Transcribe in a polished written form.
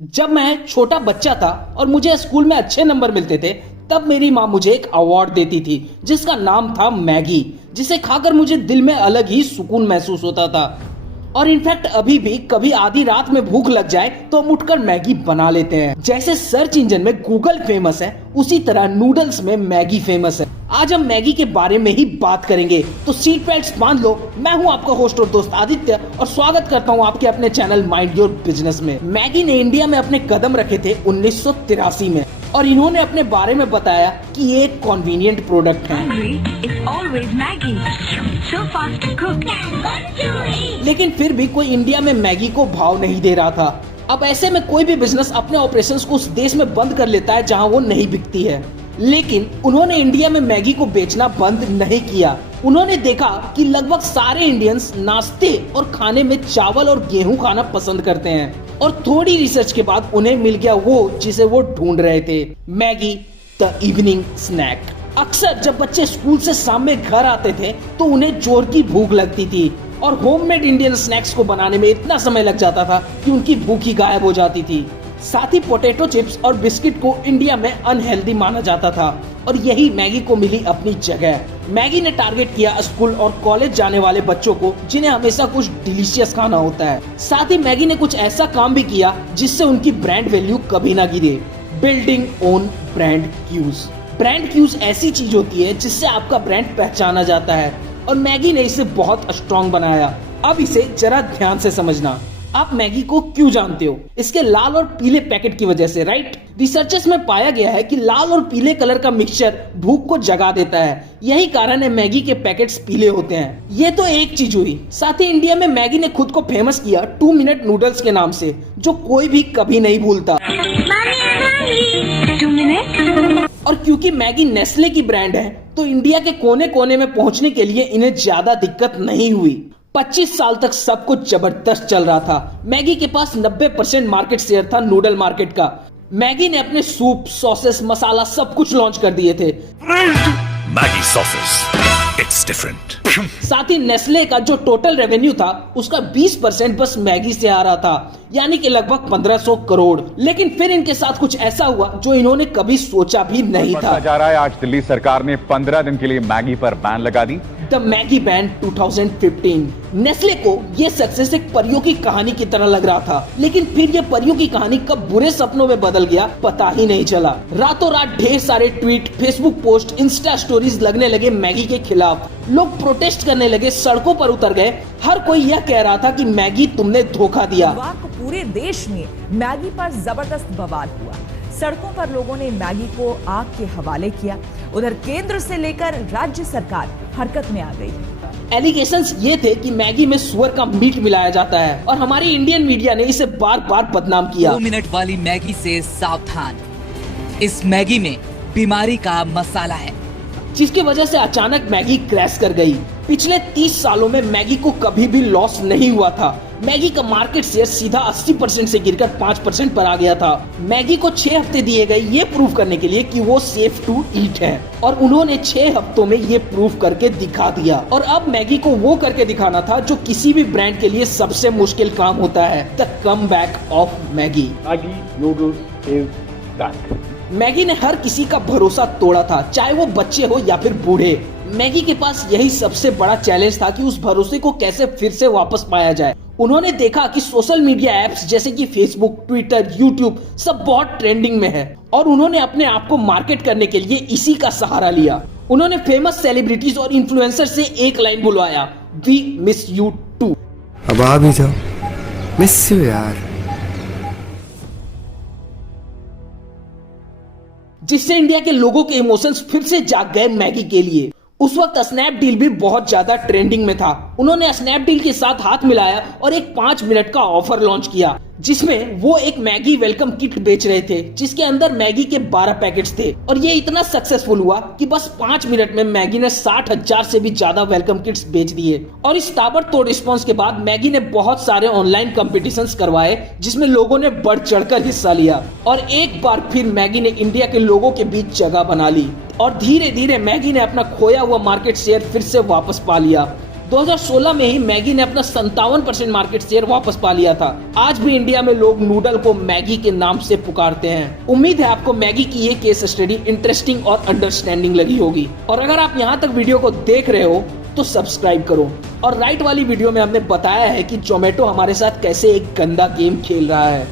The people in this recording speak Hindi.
जब मैं छोटा बच्चा था और मुझे स्कूल में अच्छे नंबर मिलते थे, तब मेरी माँ मुझे एक अवार्ड देती थी जिसका नाम था मैगी, जिसे खाकर मुझे दिल में अलग ही सुकून महसूस होता था। और इनफैक्ट अभी भी कभी आधी रात में भूख लग जाए तो हम उठकर मैगी बना लेते हैं। जैसे सर्च इंजन में गूगल फेमस है, उसी तरह नूडल्स में मैगी फेमस है। आज हम मैगी के बारे में ही बात करेंगे, तो सीट बेल्ट्स बांध लो। मैं हूं आपका होस्ट और दोस्त आदित्य और स्वागत करता हूं आपके अपने चैनल माइंड योर बिजनेस में। मैगी ने इंडिया में अपने कदम रखे थे 1983 में और इन्होंने अपने बारे में बताया कि ये एक कन्वीनियंट प्रोडक्ट है, लेकिन फिर भी कोई इंडिया में मैगी को भाव नहीं दे रहा था। अब ऐसे में कोई भी बिजनेस अपने ऑपरेशंस को उस देश में बंद कर लेता है जहां वो नहीं बिकती है, लेकिन उन्होंने इंडिया में मैगी को बेचना बंद नहीं किया। उन्होंने देखा कि लगभग सारे इंडियंस नाश्ते और खाने में चावल और गेहूं खाना पसंद करते हैं, और थोड़ी रिसर्च के बाद उन्हें मिल गया वो जिसे वो ढूंढ रहे थे, मैगी द इवनिंग स्नैक। अक्सर जब बच्चे स्कूल से शाम में घर आते थे तो उन्हें जोर की भूख लगती थी और होममेड इंडियन स्नैक्स को बनाने में इतना समय लग जाता था कि उनकी भूख ही गायब हो जाती थी। साथ ही पोटैटो चिप्स और बिस्किट को इंडिया में अनहेल्दी माना जाता था और यही मैगी को मिली अपनी जगह। मैगी ने टारगेट किया स्कूल और कॉलेज जाने वाले बच्चों को जिन्हें हमेशा कुछ डिलीशियस खाना होता है। साथ ही मैगी ने कुछ ऐसा काम भी किया जिससे उनकी ब्रांड वैल्यू कभी ना गिरे, building own brand cues. Brand cues ऐसी चीज होती है जिससे आपका ब्रांड पहचाना जाता है और मैगी ने इसे बहुत स्ट्रॉन्ग बनाया। अब इसे जरा ध्यान से समझना। आप मैगी को क्यों जानते हो? इसके लाल और पीले पैकेट की वजह से, राइट? रिसर्चर्स में पाया गया है कि लाल और पीले कलर का मिक्सचर भूख को जगा देता है। यही कारण है मैगी के पैकेट्स पीले होते हैं। ये तो एक चीज हुई, साथ ही इंडिया में मैगी ने खुद को फेमस किया 2 मिनट नूडल्स के नाम से, जो कोई भी कभी नहीं भूलता। और क्योंकि मैगी नेस्ले की ब्रांड है तो इंडिया के कोने कोने में पहुंचने के लिए इन्हें ज्यादा दिक्कत नहीं हुई। 25 साल तक सब कुछ जबरदस्त चल रहा था। मैगी के पास 90% मार्केट शेयर था नूडल मार्केट का। मैगी ने अपने सूप, सॉसेस, मसाला सब कुछ लॉन्च कर दिए थे। Maggi sauces, it's different. साथ ही नेस्ले का जो टोटल रेवेन्यू था उसका 20% बस मैगी से आ रहा था, यानी कि लगभग 1500 करोड़। लेकिन फिर इनके साथ कुछ ऐसा हुआ जो इन्होंने कभी सोचा भी नहीं था। जा रहा है आज दिल्ली सरकार ने 15 दिन के लिए मैगी पर बैन लगा दी। The Maggi ban 2015। नेस्ले को ये सक्सेस एक परियों की कहानी की तरह लग रहा था, लेकिन फिर ये परियों की कहानी कब बुरे सपनों में बदल गया पता ही नहीं चला। रातों रात ढेर सारे tweet, Facebook post, Insta stories लगने लगे मैगी के खिलाफ। लोग प्रोटेस्ट करने लगे, सड़कों पर उतर गए। हर कोई यह कह रहा था कि मैगी तुमने धोखा दिया। पूरे देश में मैगी पर जबरदस्त बवाल हुआ। सड़कों पर लोगों ने मैगी को आग के हवाले किया। उधर केंद्र से लेकर राज्य सरकार हरकत में आ गई। एलिगेशंस ये थे कि मैगी में सुअर का मीट मिलाया जाता है और हमारी इंडियन मीडिया ने इसे बार बार बदनाम किया। 2 मिनट वाली मैगी से सावधान, इस मैगी में बीमारी का मसाला है, जिसकी वजह से अचानक मैगी क्रैश कर गई। पिछले 30 सालों में मैगी को कभी भी लॉस नहीं हुआ था। मैगी का मार्केट शेयर सीधा 80% से गिरकर 5% पर आ गया था। मैगी को 6 हफ्ते दिए गए ये प्रूव करने के लिए कि वो सेफ टू ईट है, और उन्होंने 6 हफ्तों में ये प्रूव करके दिखा दिया। और अब मैगी को वो करके दिखाना था जो किसी भी ब्रांड के लिए सबसे मुश्किल काम होता है, the come back of Maggi. Maggi noodles is back. Maggi ने हर किसी का भरोसा तोड़ा था, चाहे वो बच्चे हो या फिर बूढ़े। मैगी के पास यही सबसे बड़ा चैलेंज था कि उस भरोसे को कैसे फिर से वापस पाया जाए। उन्होंने देखा कि सोशल मीडिया एप्स जैसे कि फेसबुक, ट्विटर, यूट्यूब सब बहुत ट्रेंडिंग में है, और उन्होंने अपने आप को मार्केट करने के लिए इसी का सहारा लिया। उन्होंने फेमस सेलिब्रिटीज और इन्फ्लुएंसर से एक लाइन बुलवाया, वी मिस यू टू। अब आ भी जाओ, मिस यू यार। जिससे इंडिया के लोगों के इमोशंस फिर से जाग गए मैगी के लिए। उस वक्त स्नैपडील भी बहुत ज्यादा ट्रेंडिंग में था। उन्होंने स्नैपडील के साथ हाथ मिलाया और एक 5 मिनट का ऑफर लॉन्च किया, जिसमें वो एक मैगी वेलकम किट बेच रहे थे जिसके अंदर मैगी के 12 पैकेट्स थे। और ये इतना सक्सेसफुल हुआ कि बस 5 मिनट में मैगी ने 60,000 से भी ज्यादा वेलकम किट्स बेच दिए। और इस ताबड़तोड़ रिस्पॉन्स के बाद मैगी ने बहुत सारे ऑनलाइन कॉम्पिटिशन्स करवाए जिसमें लोगों ने बढ़ चढ़कर हिस्सा लिया, और एक बार फिर मैगी ने इंडिया के लोगों के बीच जगह बना ली और धीरे धीरे मैगी ने अपना खोया हुआ मार्केट शेयर फिर से वापस पा लिया। 2016 में ही मैगी ने अपना 57% मार्केट शेयर वापस पा लिया था। आज भी इंडिया में लोग नूडल को मैगी के नाम से पुकारते हैं। उम्मीद है आपको मैगी की ये केस स्टडी इंटरेस्टिंग और अंडरस्टैंडिंग लगी होगी। और अगर आप यहाँ तक वीडियो को देख रहे हो तो सब्सक्राइब करो। और राइट वाली वीडियो में हमने बताया है कि जोमेटो हमारे साथ कैसे एक गंदा गेम खेल रहा है।